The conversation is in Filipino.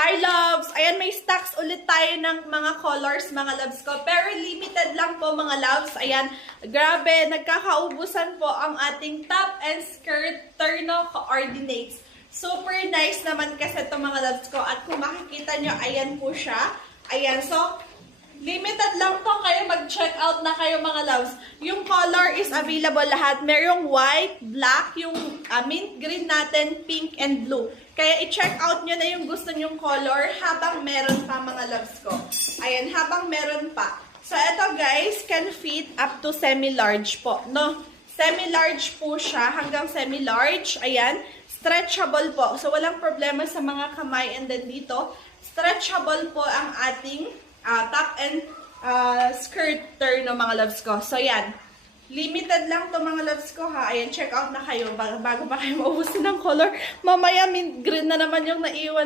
Hi loves! Ayan, may stocks ulit tayo ng mga colors, mga loves ko. Pero limited lang po mga loves. Ayan, grabe, nagkakaubusan po ang ating top and skirt terno coordinates. Super nice naman kasi ito mga loves ko. At kung makikita nyo, ayan po siya. Ayan, so limited lang to, kayo mag-check out na kayo mga loves. Yung color is available lahat. Merong white, black, yung mint green natin, pink and blue. Kaya i-check out nyo na yung gusto nyong color habang meron pa mga loves ko. Ayan, habang meron pa. So ito guys, can fit up to semi-large po, no? Semi-large po siya, hanggang semi-large. Ayan, stretchable po. So walang problema sa mga kamay. And then dito, stretchable po ang ating top and skirt terno mga loves ko. So yan, limited lang to mga loves ko ha. Ayan, check out na kayo bago pa kayo maubusin ng color. Mamaya mint green na naman yung naiwan.